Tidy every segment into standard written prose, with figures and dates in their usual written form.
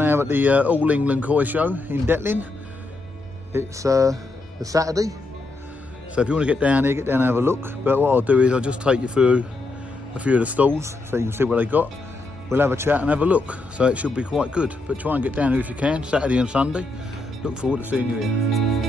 are now at the All England Koi Show in Detlin. It's a Saturday, so if you want to get down here, get down and have a look. But what I'll do is I'll just take you through a few of the stalls so you can see what they got. We'll have a chat and have a look, so it should be quite good. But try and get down here if you can, Saturday and Sunday. Look forward to seeing you here.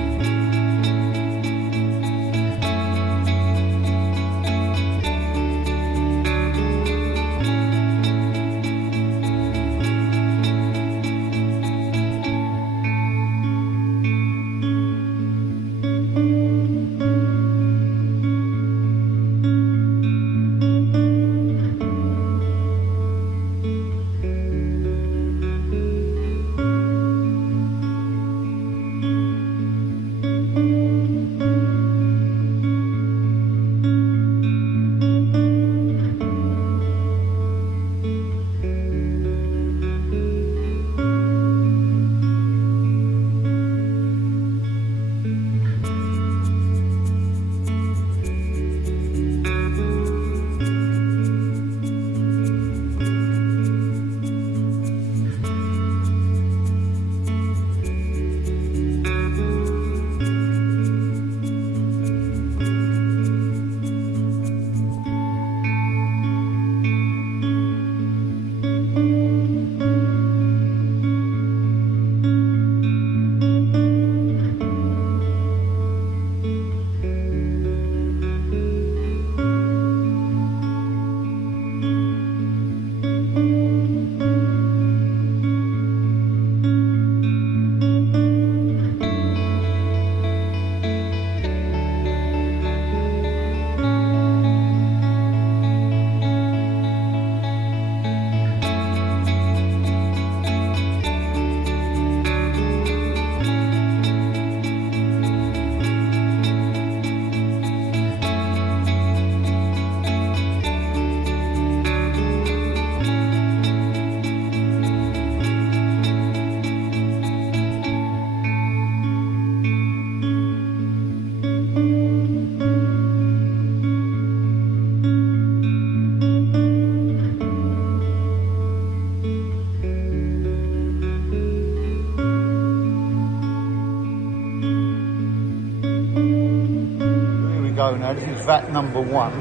Now, this is vat number 1.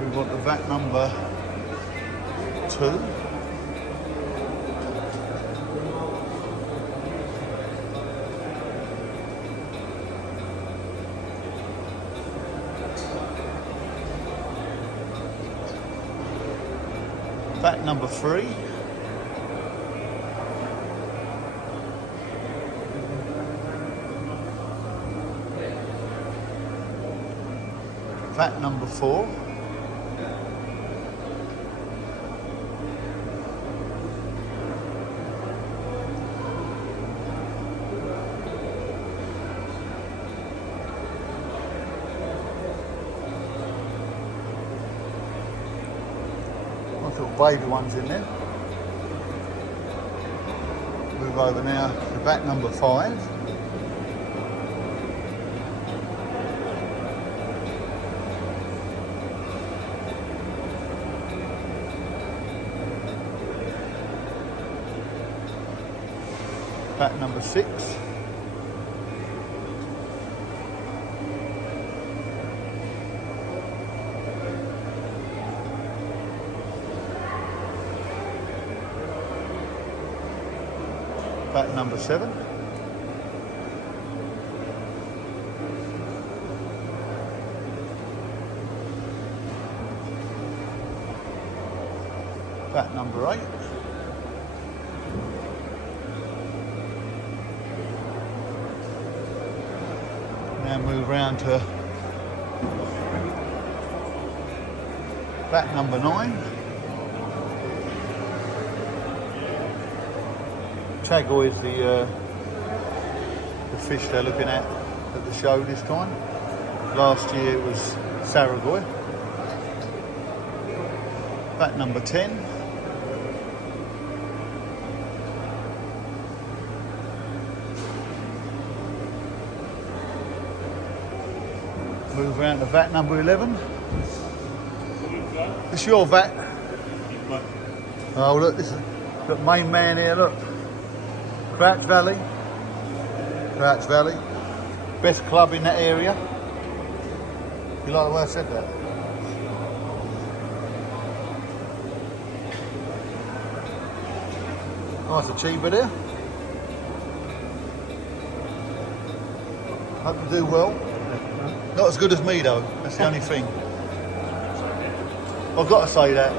We've got the vat number 2. Vat number 3. Vat number 4. Little baby ones in there. Move over now to vat number 5. Vat number 6. Vat number 7. Vat number 8. Now move round to vat number 9. Chagoi is the fish they're looking at the show this time. Last year it was Saragoi. Vat number 10. Move around to vat number 11. It's your vat. Oh look, this is the main man here, look. Crouch Valley. Crouch Valley. Best club in that area. You like the way I said that? Nice achiever there. Hope you do well. Not as good as me though, that's the only thing. I've got to say that.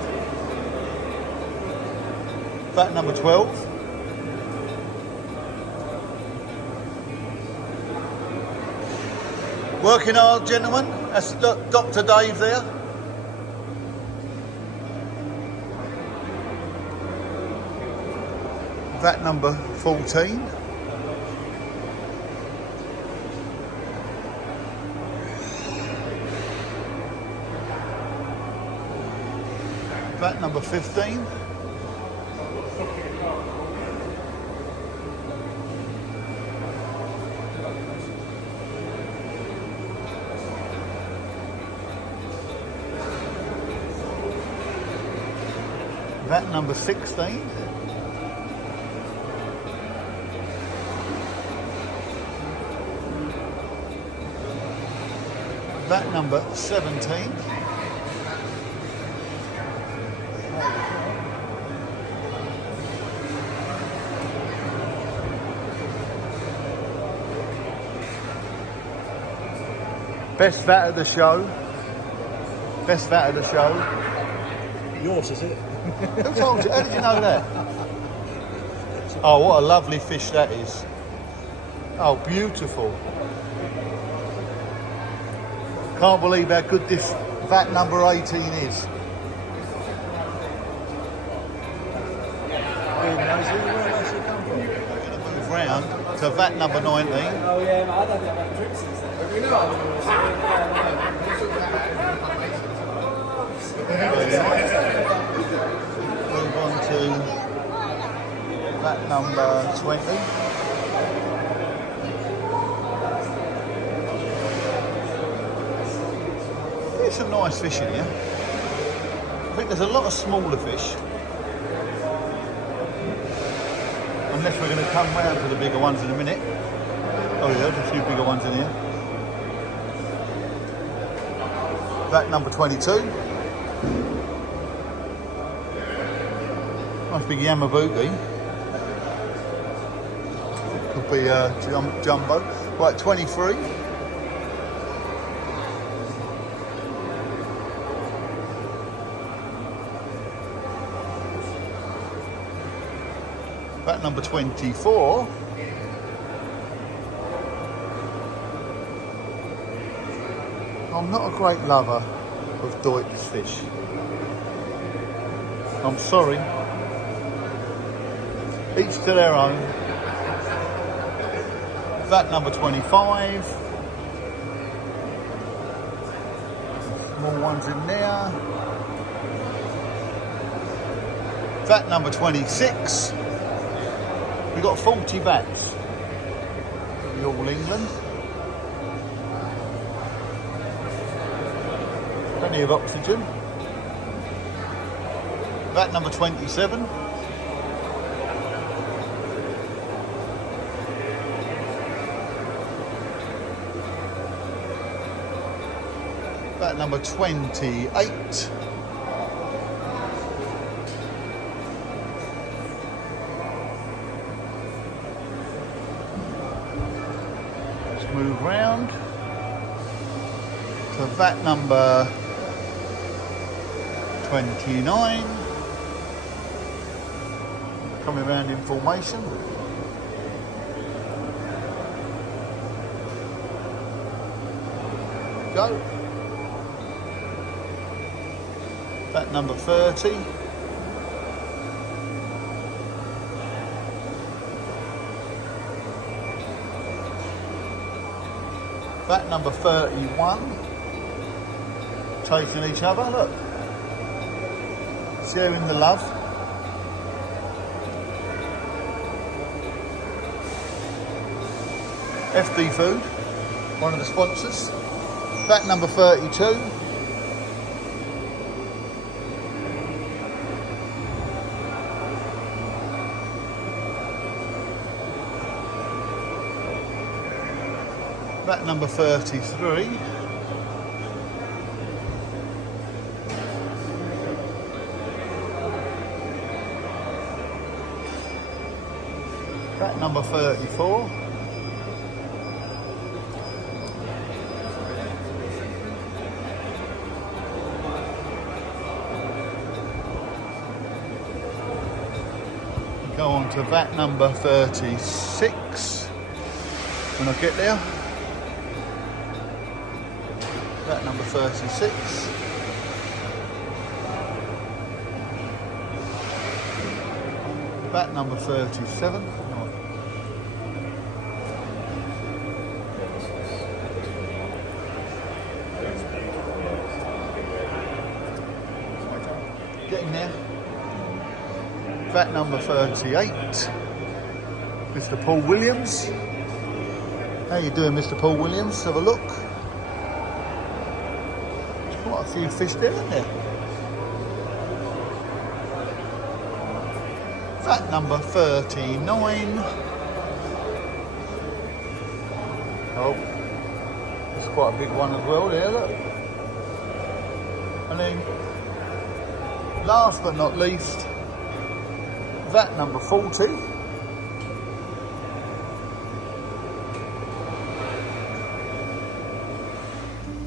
Vat number 12. Working hard, gentlemen. That's Dr. Dave there. Vat number 14. Vat number 15. Vat number 16. Vat number 17. Best vat of the show. Best vat of the show. Yours, is it? Who told you? How did you know that? Oh, what a lovely fish that is. Oh, beautiful. Can't believe how good this vat number 18 is. Where else you come from? We're going to move round to vat number 19. Oh yeah, I don't think I've tricks since then. Move on to vat number 20. There's some nice fish in here. I think there's a lot of smaller fish. Unless we're going to come round to the bigger ones in a minute. Oh yeah, there's a few bigger ones in here. Vat number 22. Nice big Yamabuki. Could be jumbo. Right, 23. Vat number 24. I'm not a great lover of Deutsch fish. I'm sorry. Each to their own. Vat number 25. Small ones in there. Vat number 26. We've got 40 vats. The All England. Plenty of oxygen. Vat number 27. Vat number 28. Let's move round to vat number 29. Coming around in formation. Go. Vat number 30. Vat number 31. Chasing each other, look. Sharing the love. FD Food, one of the sponsors. Vat number 32. Vat number 33. Vat number 34. Go on to vat number 36 when I get there. Vat number 36. Vat number 37. Getting there. Vat number 38. Mr. Paul Williams. How you doing, Mr. Paul Williams? Have a look. Quite a few fish there, isn't there? Vat number 39. Oh, it's quite a big one as well there, look. And then, last but not least, vat number 40.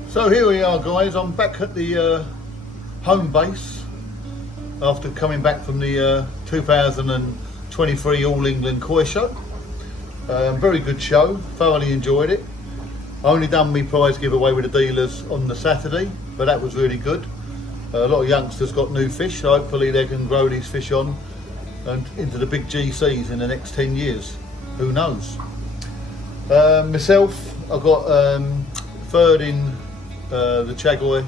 So here we are, guys. I'm back at the home base after coming back from the 2023 All England Koi Show. Very good show, thoroughly enjoyed it. I only done my prize giveaway with the dealers on the Saturday, but that was really good. A lot of youngsters got new fish, so hopefully they can grow these fish on and into the big GCs in the next 10 years. Who knows? Myself, I got third in the Chagoi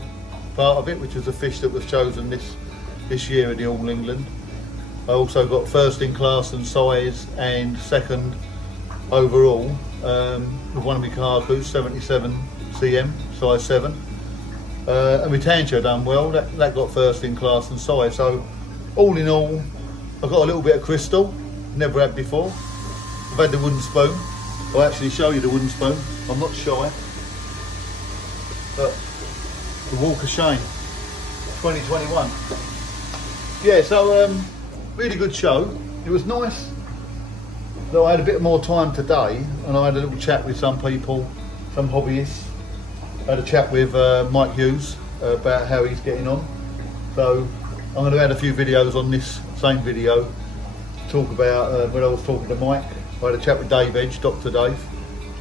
part of it, which was a fish that was chosen this year in the All England. I also got first in class and size and second overall with one of my Kakus, 77 cm, size 7. And my Tancho done well, that got first in class and size. So all in all, I got a little bit of crystal, never had before. I've had the wooden spoon. I'll actually show you the wooden spoon. I'm not shy. But the Walk of Shame 2021. Yeah, so really good show. It was nice that I had a bit more time today and I had a little chat with some people, some hobbyists. I had a chat with Mike Hughes about how he's getting on. So I'm going to add a few videos on this same video to talk about when I was talking to Mike. I had a chat with Dave Edge, Dr. Dave,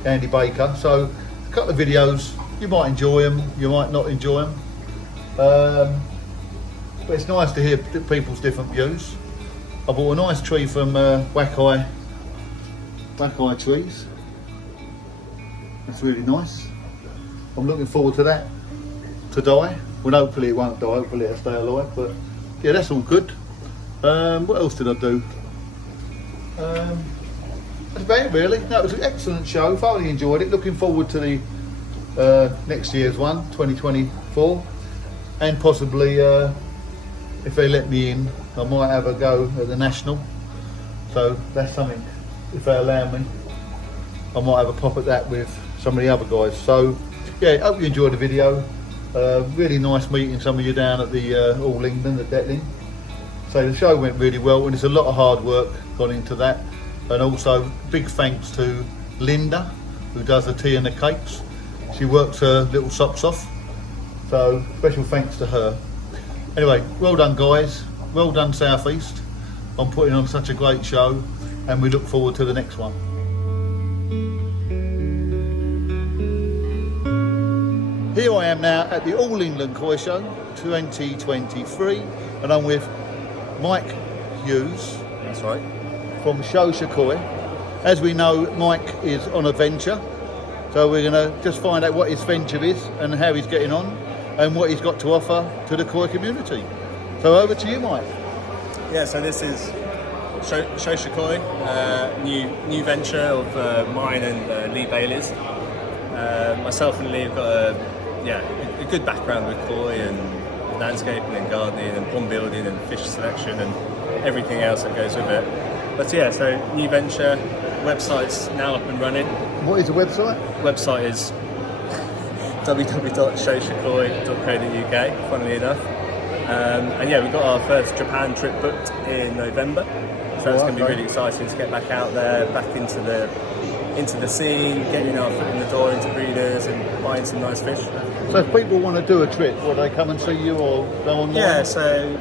Andy Baker. So a couple of videos. You might enjoy them, you might not enjoy them. But it's nice to hear people's different views. I bought a nice tree from Wackeye Trees. That's really nice. I'm looking forward to that to die. Well, hopefully it won't die, hopefully it'll stay alive. But yeah, that's all good. What else did I do? That's about it really. No, it was an excellent show, thoroughly enjoyed it. Looking forward to the next year's one, 2024, and possibly if they let me in, I might have a go at the national. So that's something, if they allow me, I might have a pop at that with some of the other guys. So yeah, hope you enjoyed the video. Really nice meeting some of you down at the All England at Detling. So the show went really well, and there's a lot of hard work gone into that. And also big thanks to Linda, who does the tea and the cakes. She works her little socks off, so special thanks to her. Anyway, well done guys, well done South East on putting on such a great show, and we look forward to the next one. Here I am now at the All England Koi Show 2023, and I'm with Mike Hughes. That's right. From Koi. As we know, Mike is on a venture, so we're going to just find out what his venture is and how he's getting on and what he's got to offer to the koi community. So over to you, Mike. Yeah, so this is Koi, new venture of mine and Lee Bailey's. Myself and Lee have got a good background with koi and landscaping and gardening and pond building and fish selection and everything else that goes with it. But yeah, so new venture, website's now up and running. What is the website? Website is www.shoshikoi.co.uk, funnily enough. And yeah, we've got our first Japan trip booked in November. So that's going to be really exciting to get back out there, back into the scene, getting our foot in the door into breeders and buying some nice fish. So if people want to do a trip, will they come and see you or go online? Yeah, so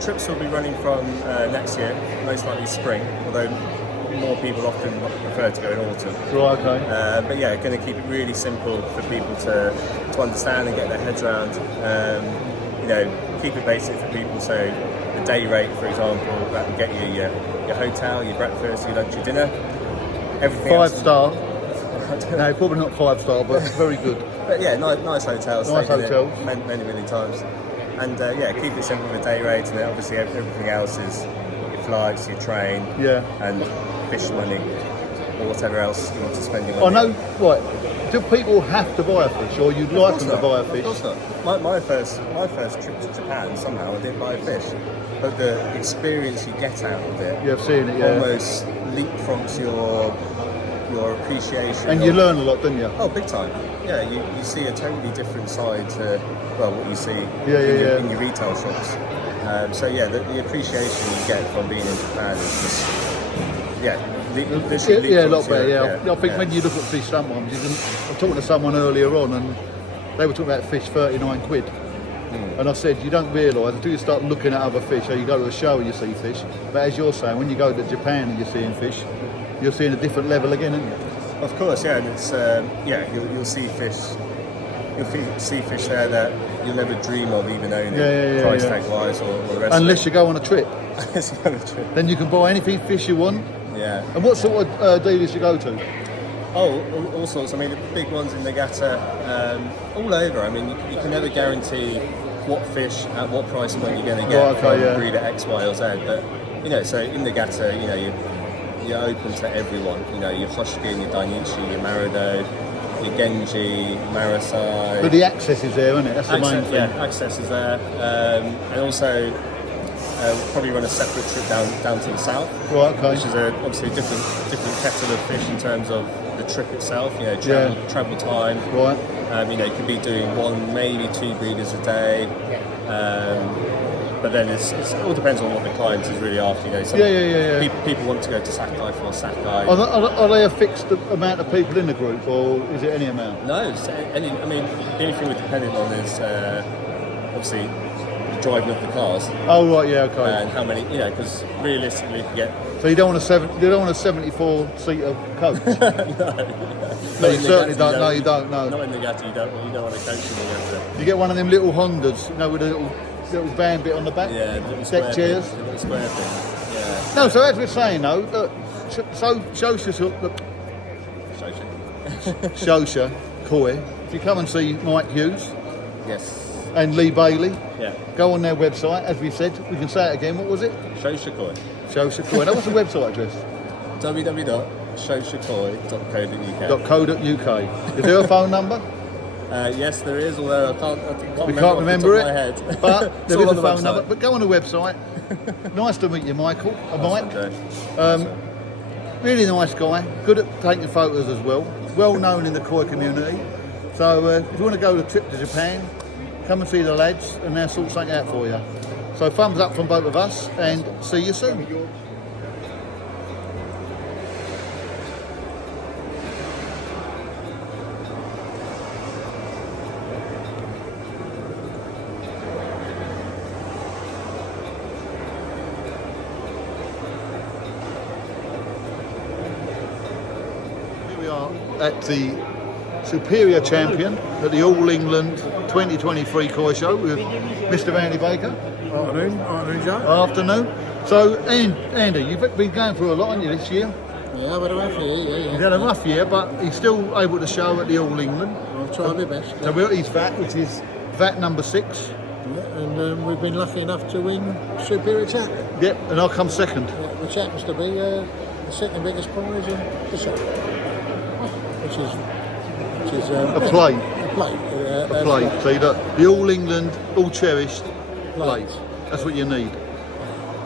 trips will be running from next year, most likely spring, although more people often prefer to go in autumn. Right, okay. But yeah, going to keep it really simple for people to understand and get their heads around. You know, keep it basic for people. So the day rate, for example, that will get you your hotel, your breakfast, your lunch, your dinner, everything. 5 star. No, probably not 5 star, but very good. But yeah, nice hotels. Nice stayed in it hotels. many times. And yeah, keep it simple with day rate, and then obviously everything else is your flights, your train, and fish money, or whatever else you want to spend your money. I know, right. Do people have to buy a fish, or you'd like them to buy a fish? Of course not. My first trip to Japan, somehow I didn't buy a fish, but the experience you get out of it, I've seen it, almost leapfrogs your appreciation. And you learn a lot, don't you? Oh, big time. Yeah, you see a totally different side to what you see in your retail shops. So yeah, the appreciation you get from being in Japan is just a lot better. I think when you look at fish sometimes, I was talking to someone earlier on and they were talking about fish 39 quid. And I said, you don't realise until you start looking at other fish, so you go to a show and you see fish. But as you're saying, when you go to Japan and you're seeing fish, you're seeing a different level again, aren't you? Of course, yeah, and it's you'll see fish. You'll see fish there that you'll never dream of even owning, price tag wise or the rest. Unless you go on a trip. Unless you go on a trip. Then you can buy anything fish you want. Yeah. And what sort of dealers you go to? Oh, all sorts. I mean, the big ones in Nagata, all over. I mean, you can never guarantee what fish at what price point you're going to get from breeder X, Y, or Z. But you know, so in Nagata, you know, you're open to everyone. You know, your Hoshiki, your Dainichi, your Marido, your Genji, Marasai. But the access is there, isn't it? That's the main thing. Yeah, access is there, and also we'll probably run a separate trip down to the south, which is obviously a different kettle of fish in terms of the trip itself. You know, travel time. Right. You know, you could be doing 1, maybe 2 breeders a day. But then it all depends on what the client is really after. You know, people want to go to Sakai for Sakai. Are they a fixed amount of people in the group, or is it any amount? No, I mean, the only thing we're dependent on is obviously the driving of the cars. Oh right, yeah, okay. And how many, you know, because realistically, you get. So you don't want a 74-seater coach? No, you certainly don't. No, you don't. No. Not in the Nagata. You don't want a coach in the Nagata. You get one of them little Hondas, you know, with a little van bit on the back. Yeah, the little deck chairs. The little square thing. Yeah. No, so as we're saying though, look, Shosha Koi. If you come and see Mike Hughes. Yes. And Lee Bailey. Yeah. Go on their website, as we said. We can say it again. What was it? Shoshikoi. Shoshikoi. Now, what's the website address? www.shoshikoi.co.uk. Is there a phone number? Yes, there is, although I can't remember it. Off the top of my head. But there is a phone number. But go on the website. Nice to meet you, Michael. Mike. Really nice guy. Good at taking photos as well. Well known in the koi community. So if you want to go on a trip to Japan, come and see the lads and they'll sort something out for you. So thumbs up from both of us and see you soon. Here we are at the Superior Champion at the All England 2023 Koi Show with Mr. Andy Baker. Afternoon, Joe. Afternoon. So, Andy, you've been going through a lot, haven't you, this year? Yeah, I've had a rough year, He's had a rough year, but he's still able to show at the All England. I've tried my best. So we're at his VAT, which is VAT number 6. Yeah, and we've been lucky enough to win Superior Champion. Yep, and I'll come second. Which happens to be the second biggest prize in the show. Which is A plate. A plate. A plate. So you got the All England, all cherished plate. That's what you need.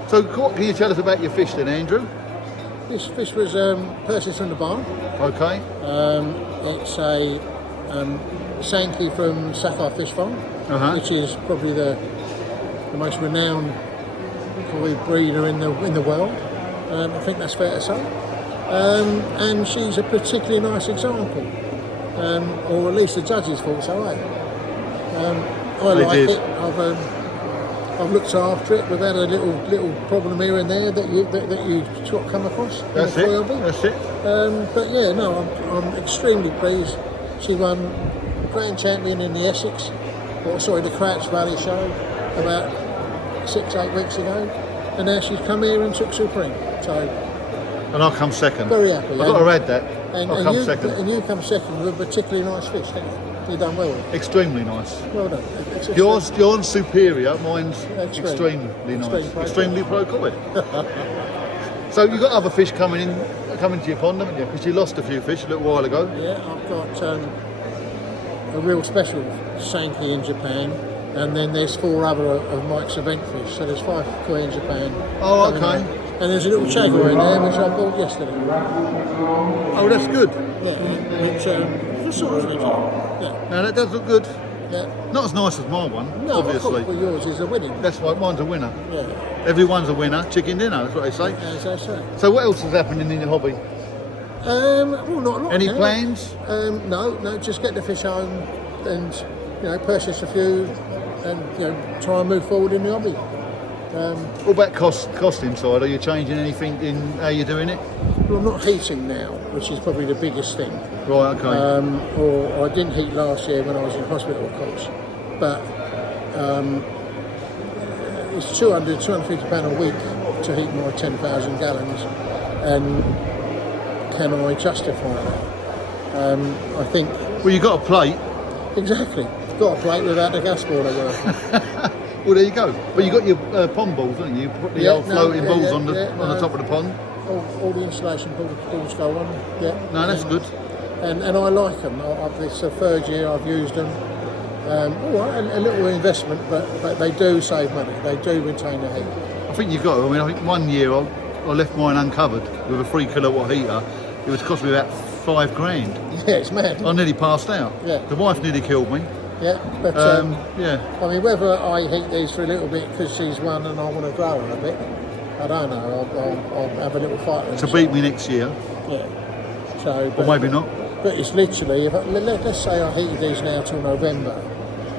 So what can you tell us about your fish then, Andrew? This fish was purchased from the barn. Okay. It's a Sankey from Sapphire Fish Farm, which is probably the most renowned koi breeder in the world. I think that's fair to say. And she's a particularly nice example, or at least the judges thought so. I like it. I've looked after it. We've had a little problem here and there that you sort of come across. That's it. That's it. But yeah, no, I'm extremely pleased. She won Grand Champion in the Essex, the Crouch Valley show about 6-8 weeks ago, and now she's come here and took Supreme. So. And I'll come second. Very happy. I've got to add that. I'll come second. And you come second with a particularly nice fish, haven't you? You've done well with it. Extremely nice. Well done. Yours superior, mine's extremely nice. eXtremeProKoi. So you've got other fish coming to your pond, haven't you? Because you lost a few fish a little while ago. Yeah, I've got a real special Sankey in Japan, and then there's 4 other of Mike's event fish. So there's 5 koi in Japan. Oh, okay. And there's a little chagger in there, which I bought yesterday. Oh, that's good. Yeah, it's the size of it. Yeah. Now that does look good. Yeah. Not as nice as my one, No, obviously. Well, yours is a winning. That's right, mine's a winner. Yeah. Everyone's a winner. Chicken dinner, that's what they say. As I say. So what else is happening in your hobby? Well, not a lot. Any plans? No, just get the fish home and purchase a few and try and move forward in the hobby. What about costing side? Are you changing anything in how you're doing it? Well, I'm not heating now, which is probably the biggest thing. Right, okay. Or I didn't heat last year when I was in hospital, of course. But it's £250 a week to heat my 10,000 gallons. And can I justify that? I think... Well, you got a plate. Exactly. Got a plate without the gas boiler working. Well, there you go. But you got your pond balls, don't you? You put the old floating balls on the top of the pond. All the insulation balls go on. Yeah. No, that's good. And I like them. It's the 3rd year I've used them. All right, a little investment, but they do save money. They do retain the heat. I think you've got to. I mean, I think one year I left mine uncovered with a 3 kilowatt heater. It was cost me about £5,000. Yeah, it's mad. I nearly passed out. Yeah. The wife nearly killed me. Yeah, but yeah. I mean, whether I heat these for a little bit because she's won and I want to grow her a bit, I don't know. I'll have a little fight with her. To beat me next year. Yeah. So. Or maybe not. But it's literally, let's say I heated these now till November,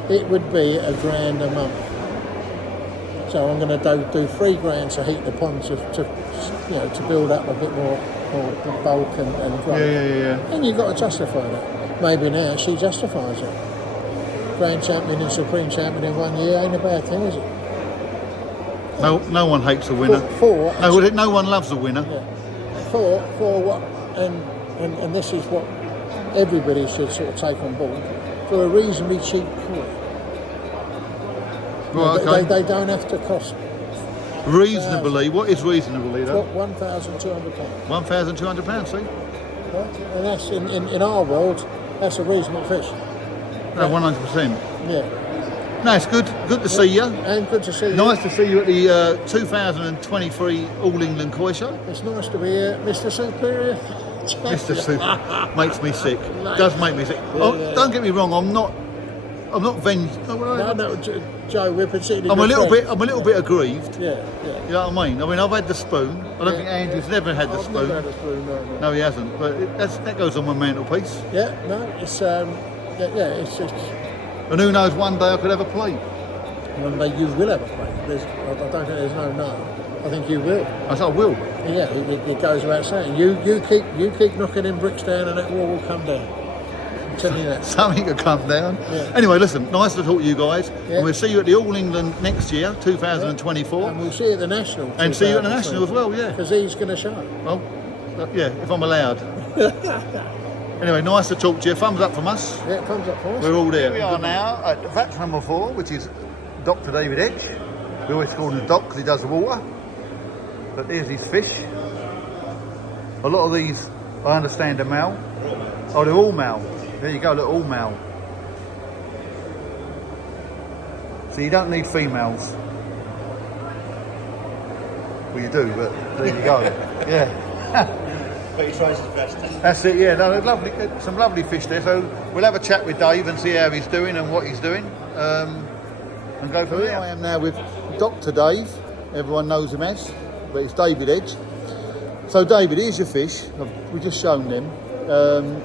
it would be £1,000 a month. So I'm going to do £3,000 to heat the pond to build up a bit more bulk and growth. Yeah. And you've got to justify that. Maybe now she justifies it. Grand Champion and Supreme Champion in 1 year ain't a bad thing, is it? No one hates a winner. No one loves a winner. Yeah. For what, and this is what everybody should sort of take on board, for a reasonably cheap koi. Right, okay. They don't have to cost. Reasonably, what is reasonably though? £1,200. £1,200, see? Right? And that's in our world, that's a reasonable fish. No, 100%. Yeah. No, it's good. Good to see you. And good to see you. Nice to see you at the 2023 All England Koi Show. It's nice to be here, Mr. Superior. Mr. Super makes me sick. Does make me sick. Don't get me wrong. I'm not venged. No, Joe, we're particularly. I'm a little bit aggrieved. Yeah. You know what I mean? I've had the spoon. I don't think Andrew's never had the spoon. Never had a spoon. No, he hasn't. But that goes on my mantelpiece. Yeah. No, it's it's. And who knows? One day I could have a plate. One day you will have a plate. I don't think there's no. I think you will. I said I will. Yeah, it goes without saying. You keep knocking in bricks down, and that wall will come down. I'm telling you that. Something could come down. Yeah. Anyway, listen, nice to talk to you guys. Yeah. And we'll see you at the All England next year, 2024. And we'll see you at the National. And see you at the National as well, yeah. Because he's going to show. Well, yeah, if I'm allowed. Anyway, nice to talk to you. Thumbs up from us. Yeah, thumbs up for us. We're all there. We are now at vats number 4, which is Dr. David Edge. We always call him Doc because he does the water. But there's his fish. A lot of these, I understand, are male. Oh, they're all male. There you go, look, all male. So you don't need females. Well, you do, but there you go. Yeah. But he tries his best. That's it, yeah. No, lovely, some lovely fish there. So we'll have a chat with Dave and see how he's doing and what he's doing, and go from there. I am now with Dr. Dave. Everyone knows him as, but it's David Edge. So David, here's your fish. We've just shown them.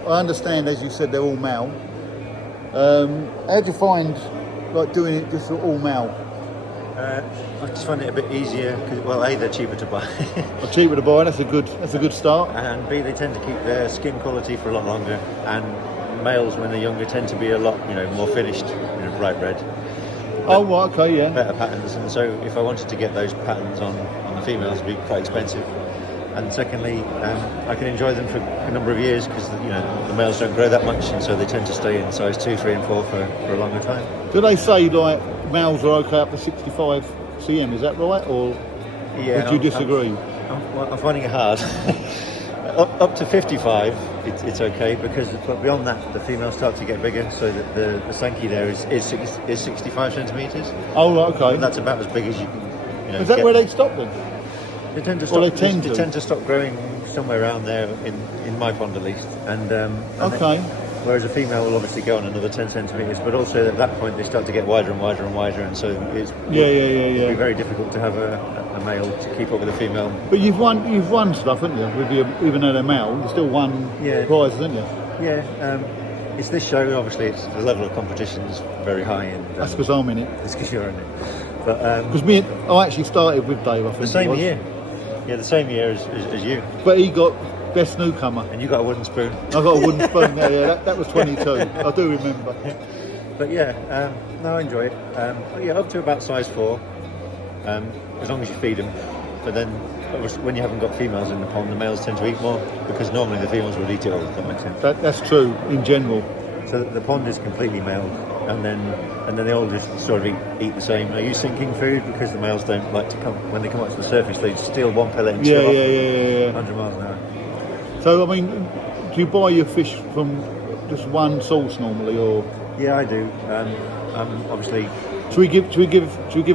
I understand, as you said, they're all male. How do you find like doing it just all male? I just find it a bit easier because, well, A, they're cheaper to buy, Cheaper to buy. That's a good start. and B, they tend to keep their skin quality for a lot longer. And males, when they're younger, tend to be a lot, more finished, bright red. Oh, right, okay, yeah. Better patterns, and so if I wanted to get those patterns on the females, it'd be quite expensive. And secondly, I can enjoy them for a number of years because the males don't grow that much, and so they tend to stay in size 2, 3, and 4 for a longer time. Do they say like males are okay up to 65 cm? Is that right, or Yeah, would you disagree? I'm finding it hard. up to 55, it's okay but beyond that, the females start to get bigger, so that the Sankey there is 65 centimetres. Oh, right, okay. And that's about as big as you can. Is that where they stop them? They tend to stop. Well, they tend to stop growing somewhere around there in my pond at least. And Okay. Whereas a female will obviously go on another 10 centimetres, but also at that point they start to get wider and wider and wider, and so it'll be very difficult to have a male to keep up with a female. But you've won stuff, haven't you? With even though they're male, you still won prizes, haven't you? Yeah. It's this show. Obviously, it's the level of competition is very high, and That's because I'm in it. it's because you're in it. But Because I actually started with Dave. I think the same it was. year. Yeah, the same year as you. But he got best newcomer. And you got a wooden spoon. I got a wooden spoon. That was 22. I do remember. But yeah, no, I enjoy it. Up to about size 4, as long as you feed them. But then, obviously, when you haven't got females in the pond, the males tend to eat more because normally the females would eat it all. If that makes sense. That's true in general. So the pond is completely male, and then they all just sort of eat the same. Are you sinking food because the males don't like to come when they come up to the surface? They just steal one pellet and chill off 100 miles an hour. So I mean, do you buy your fish from just one source normally, or? Yeah, I do. Obviously. Should we give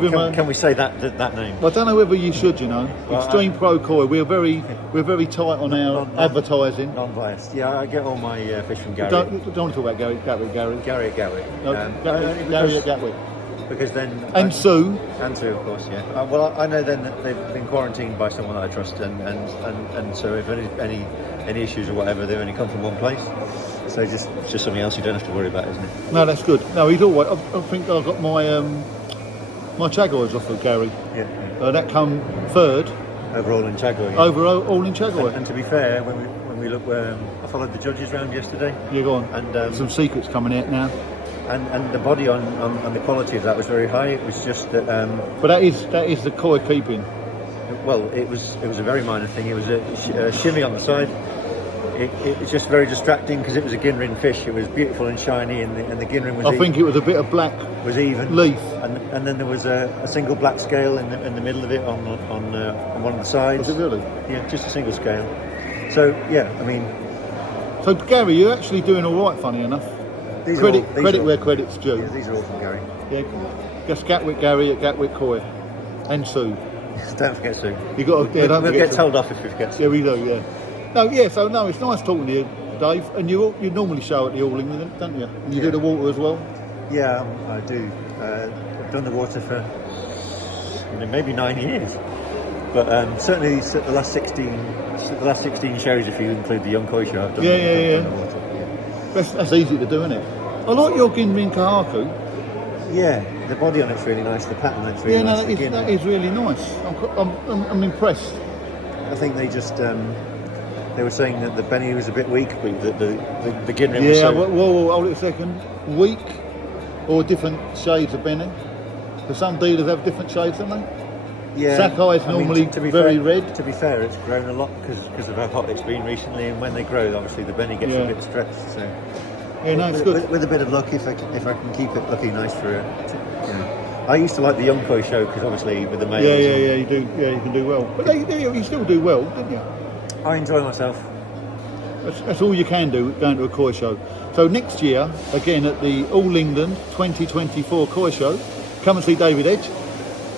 him a? Can we say that name? I don't know whether you should. eXtremeProKoi. We're very tight on our advertising. Non-biased. Yeah, I get all my fish from Gary. Don't want to talk about Gary at Gatwick. Gary at Gatwick. Gary at Gatwick. Because then. And Sue. And Sue, of course. Yeah. Well, I know then that they've been quarantined by someone that I trust, and so if any issues or whatever, they only come from one place. So it's just something else you don't have to worry about, isn't it? No, that's good. No, he's always. I think I got my my Chagoys off of Gary. Yeah. That come third. Overall in Chagoy. Yeah. Overall in Chagoy. And to be fair, when we look, I followed the judges round yesterday. Yeah, go on. And some secrets coming out now. And the body on the quality of that was very high. It was just that. But that is the koi keeping. Well, it was a very minor thing. It was a shimmy on the side. It was just very distracting because it was a Ginrin fish. It was beautiful and shiny, and the Ginrin was. I think it was a bit of black. Was even leaf, and then there was a single black scale in the middle of it on one of the sides. Was it really? Yeah, just a single scale. So yeah, I mean. So Gary, you're actually doing all right. Funny enough. Credit where credit's due. Yeah, these are all from Gary. Yeah, just Gatwick Gary at Gatwick Koi, and Sue. Don't forget Sue. You got to. We'll get told off if we forget Sue. Yeah, we do. Yeah. No, yeah. So no, it's nice talking to you, Dave. And you normally show at the All England, don't you? And you do the water as well. Yeah, I do. I've done the water for maybe 9 years, but certainly the last 16 shows, if you include the Young Koi show, I've done. Done the water. Yeah. That's easy to do, isn't it? I like your Ginrin Kahaku. Yeah, the body on it's really nice. The pattern on it's really nice. Yeah, that is really nice. I'm impressed. I think they just they were saying that the Benny was a bit weak, but the Ginrin was so... Yeah, whoa, hold it a second. Weak or different shades of Benny? Because some dealers have different shades, don't they? Yeah. Sakai is normally very red. To be fair, it's grown a lot because of how hot it's been recently, and when they grow, obviously the Benny gets a bit stretched. So yeah, no, it's good. With a bit of luck, if I can keep it looking nice for I used to like the Young Koi show because obviously with the males. Yeah, you do. Yeah, you can do well. But you still do well, didn't you? I enjoy myself. That's all you can do going to a koi show. So next year, again at the All England 2024 Koi Show, come and see David Edge.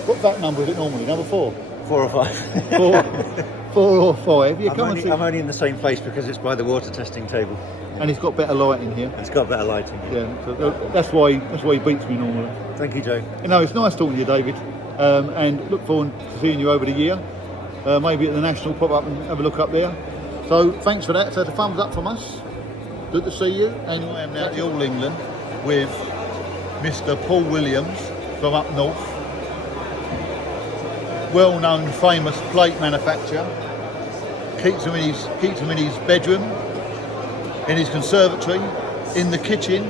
What vat number is it normally? Number 4? 4 or 5. 4 or 5. Yeah, I'm only in the same place because it's by the water testing table. And it's got better lighting here. It's got better lighting. Yeah, so that's why he beats me normally. Thank you, Joe. You know, it's nice talking to you, David, and look forward to seeing you over the year. Maybe at the National, pop up and have a look up there. So thanks for that. So the thumbs up from us. Good to see you. And I am now at the All England with Mr. Paul Williams from up north. Well-known, famous plate manufacturer. Keeps them in his bedroom, in his conservatory, in the kitchen.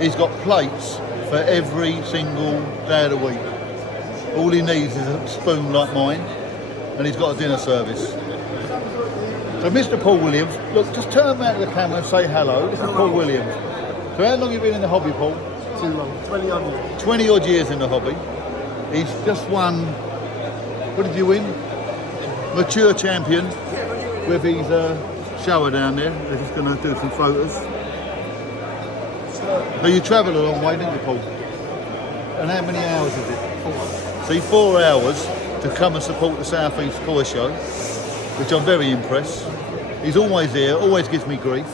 He's got plates for every single day of the week. All he needs is a spoon like mine, and he's got a dinner service. So Mr. Paul Williams, look, just turn around to the camera and say hello. This is Paul Williams. So how long have you been in the hobby, Paul? Too long. 20 odd years. 20 odd years in the hobby. He's just won, what did you win? Mature champion with his shower down there. They're just going to do some photos. So you travel a long way, didn't you, Paul? And how many hours is it? 4. See, 4 hours to come and support the South East Koi Show, which I'm very impressed. He's always here, always gives me grief.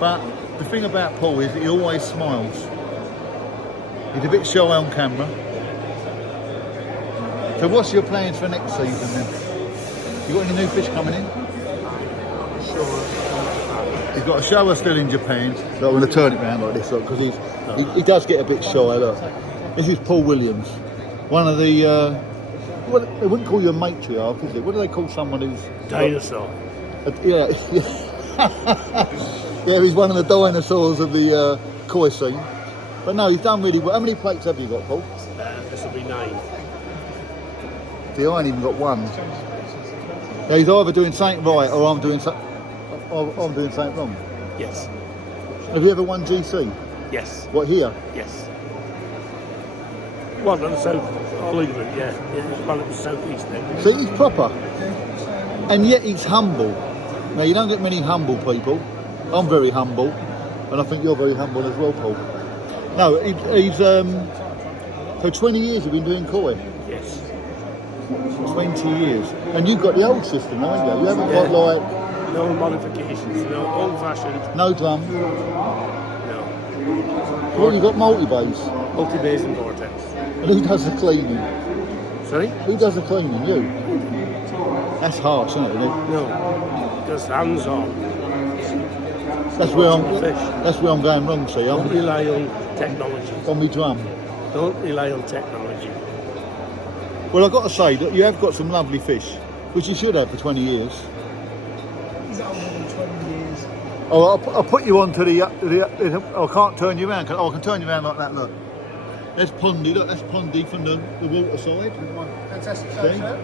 But the thing about Paul is that he always smiles. He's a bit shy on camera. So what's your plans for next season then? You got any new fish coming in? He's got a shower still in Japan. So I'm going to turn it around like this, because he does get a bit shy. Look, this is Paul Williams, one of the. Well, they wouldn't call you a matriarch, is it? What do they call someone who's dinosaur? Yeah, yeah. He's one of the dinosaurs of the koi scene. But no, he's done really well. How many plates have you got, Paul? This will be 9. See, I ain't even got one. Now, he's either doing something right or I'm doing something wrong. Yes. Have you ever won GC? Yes. What, here? Yes. Well, on the south, all England, yeah. Well, it was southeast then. See, he's proper. And yet he's humble. Now, you don't get many humble people. I'm very humble. And I think you're very humble as well, Paul. No, he's for 20 years you've been doing koi? Yes. 20 years. And you've got the old system, haven't you? You haven't got like... No modifications, no old-fashioned. No drum? No. Well, you've got multi-bays. Multi-bays and vortex. And who does the cleaning? Sorry? Who does the cleaning? You? That's harsh, isn't it? No. Just hands-on. That's where I'm going wrong, see. Don't rely on technology. On my drum. Don't rely on technology. Well, I've got to say that you have got some lovely fish, which you should have for 20 years. He's older than 20 years. Oh, I'll put you on to the I can't turn you around. Oh, I can turn you around like that, look. There's Pondy, look, that's Pondy from the water side. Fantastic show, See? sir.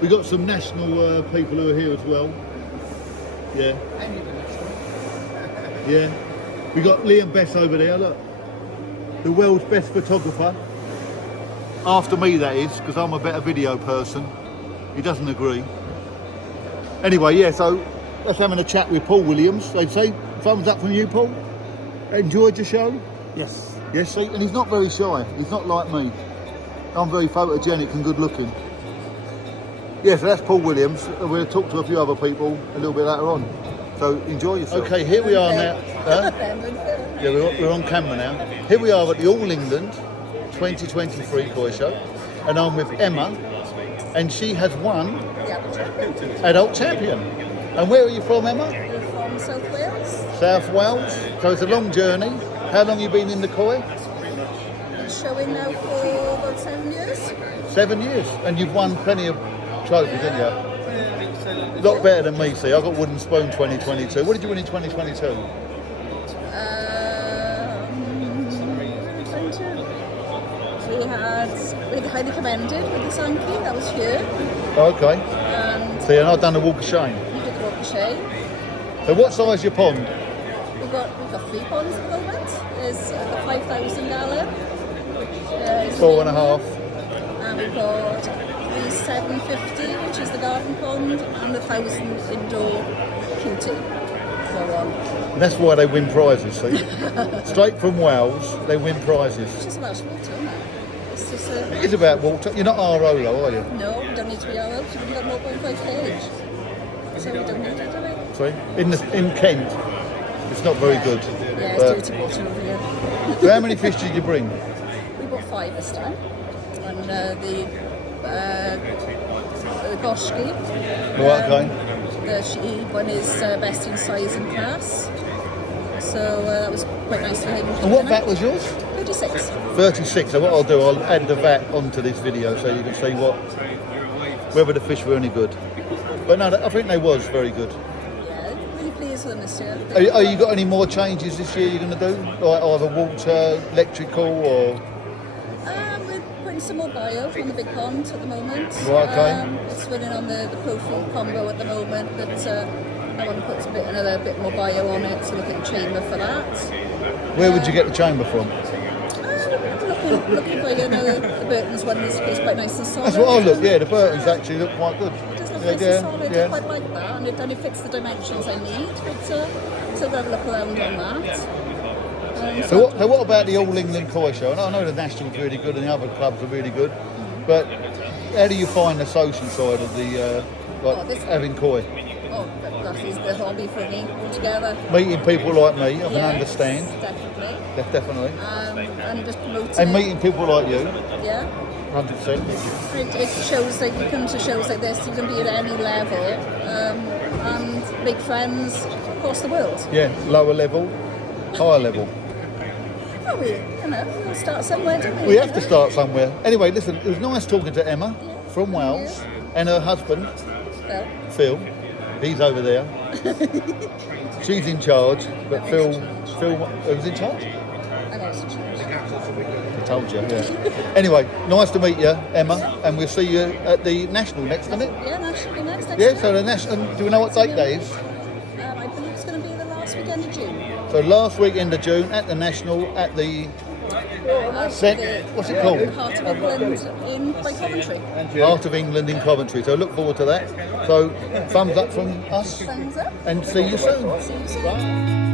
We got some national people who are here as well. Yeah. Yeah. We got Liam Bess over there, look. The world's best photographer. After me, that is, because I'm a better video person. He doesn't agree. Anyway, yeah, so that's having a chat with Paul Williams. They'd say, thumbs up from you, Paul. Enjoyed your show? Yes. Yes, see, and he's not very shy. He's not like me. I'm very photogenic and good looking. Yeah, so that's Paul Williams. We'll talk to a few other people a little bit later on. So enjoy yourself. Okay, here we are now. Yeah, we're on camera now. Here we are at the All England 2023 Koi Show. And I'm with Emma. And she has won Adult Champion. And where are you from, Emma? We're from South Wales. South Wales. So it's a long journey. How long have you been in the koi? Been showing now for about 7 years. 7 years. And you've won plenty of trophies, didn't you? A lot better than me, see. I got Wooden Spoon 2022. What did you win in 2022? We had highly commended with the Sankey, that was here. Oh, okay. And See, and I've done the Walk of Shame. we did the Walk of Shame. So what size is your pond? We've got 3 ponds at the moment. There's the 5,000 gallon. 4.5. And we've got the 750, which is the garden pond, and the 1,000 indoor QT. go on. And that's why they win prizes, see? Straight from Wales, they win prizes. It's just Welsh water, isn't it? It's just It is about water. You're not RO though, are you? no, we don't need to be RO, so we've got 0.5 kg. So we don't need it, do we? See? In Kent, it's not very good. Yeah, But- it's dirty water over here. So how many fish did you bring? We bought 5 this time. And the goshki. Right, okay. The she one is best in size and class. So that was quite nice for him. And what vat was yours? 36. 36. So what I'll do, I'll add the vat onto this video so you can see whether the fish were any good. But no, I think they was very good. Yeah, really pleased with them this year. Are you got any more changes this year you're going to do? Like either water, electrical, or? We're putting some more bio on the big pond at the moment. Right, okay. It's running on the Pro combo at the moment, but I want to put another bit more bio on it to look at the chamber for that. Where would you get the chamber from? Looking by the Burton's one is quite nice and solid. That's what I look. Yeah, the Burtons actually look quite good. It does look nice and solid. I quite like that, and it fits the dimensions I need. But so we'll have a look around on that. So what about the All England Koi Show? And I know the National's really good and the other clubs are really good, but how do you find the social side of the having koi? Oh, that is the hobby for me altogether. Meeting people like me, I can understand. Definitely. Definitely. And just promoting And it. meeting people like you, Yeah. 100%. It shows that you come to shows like this, you can be at any level and make friends across the world. Yeah, lower level, higher level. Oh, we'll start somewhere, don't we? We have to start somewhere. Anyway, listen, it was nice talking to Emma from Wales and her husband, Well, Phil. He's over there. She's in charge, but Phil who's in charge? I know it's a change. I told you, yeah. Anyway, nice to meet you, Emma, and we'll see you at the National next, isn't it? Yeah, that should be next. Yeah, so the National, do we know what date that is? I believe it's going to be the last weekend of June. So last weekend of June at the National, at the what's it called? Heart of England by Coventry. Heart of England in Coventry. So look forward to that. So thumbs up from us Thumbs up. and see you soon. See you soon.